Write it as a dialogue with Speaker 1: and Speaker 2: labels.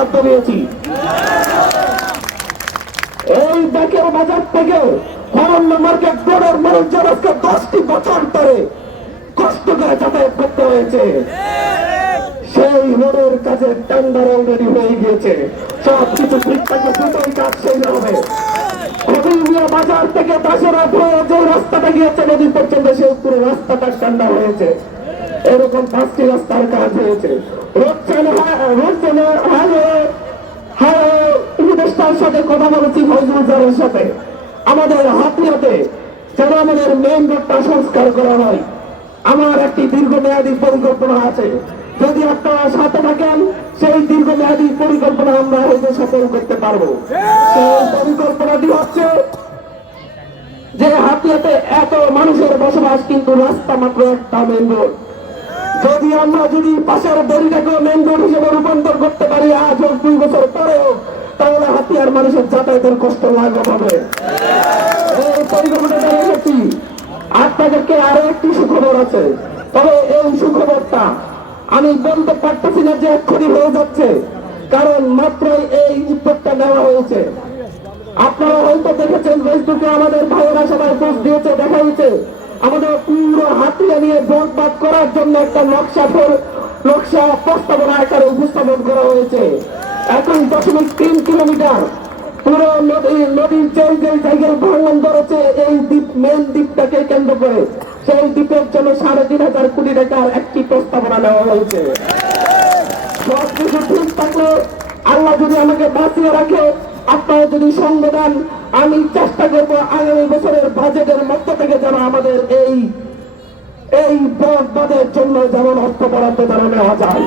Speaker 1: বরাদ্দ দিয়েছি এই ব্যাকের বাজার থেকে মার্কেট দশটি বছর ধরে কষ্ট করে যাতায়াত করতে হয়েছে। সেই টেন্ডার অলরেডি হয়ে গিয়েছে। সব কিছু ঠিক দুটোই কাজ শেষ হবে। বাজার থেকে যে রাস্তাটা গিয়েছে, নদী পর্যন্ত সেই পুরো রাস্তাটা টেন্ডার হয়েছে। এরকম পাঁচটি রাস্তার কাজ হয়েছে। ফজলুজারের সাথে আমাদের হাতিয়াতে যেন আমাদের মেইন রোডটা সংস্কার করা হয়। আমার একটি দীর্ঘমেয়াদী পরিকল্পনা আছে। যদি আপনারা সাথে থাকেন, সেই দীর্ঘমেয়াদী পরিকল্পনা আমরা হয়তো সফল করতে পারব। সেই পরিকল্পনাটি হচ্ছে যে হাতিয়াতে এত মানুষের বসবাস কিন্তু রাস্তা মাত্র একটা মেন রোড যদি আমরা যদি পাশের দড়িটাকে মেন রোড হিসেবে রূপান্তর করতে পারি মানুষের যাতায়াতের কষ্ট লাঘব হবে। আমাদের ভাইয়েরা সবাই পোস্ট দিয়েছে দেখা হয়েছে আমাদের পুরো হাতিয়া নিয়ে ভোটবাদ করার জন্য একটা নকশা নকশা প্রস্তাবনা আকারে উপস্থাপন করা হয়েছে। এখন দশমিক তিন কিলোমিটার। পুরো নদী নদীর যে যে জায়গায় ভাঙন ধরেছে। এই দ্বীপ মেন দ্বীপটাকে কেন্দ্র করে। সেই দ্বীপের জন্য সাড়ে তিন হাজার কোটি টাকার একটি প্রস্তাবনা নেওয়া হয়েছে। সব কিছু ঠিক থাকলে আল্লাহ যদি আমাকে বাঁচিয়ে রাখে, আপনারা যদি সঙ্গ দেন, আমি চেষ্টা করব আগামী বছরের বাজেটের মধ্য থেকে যেন আমাদের এই এই বরাদ্দের জন্য যেমন অর্থ বরাদ্দ যেন নেওয়া যায়।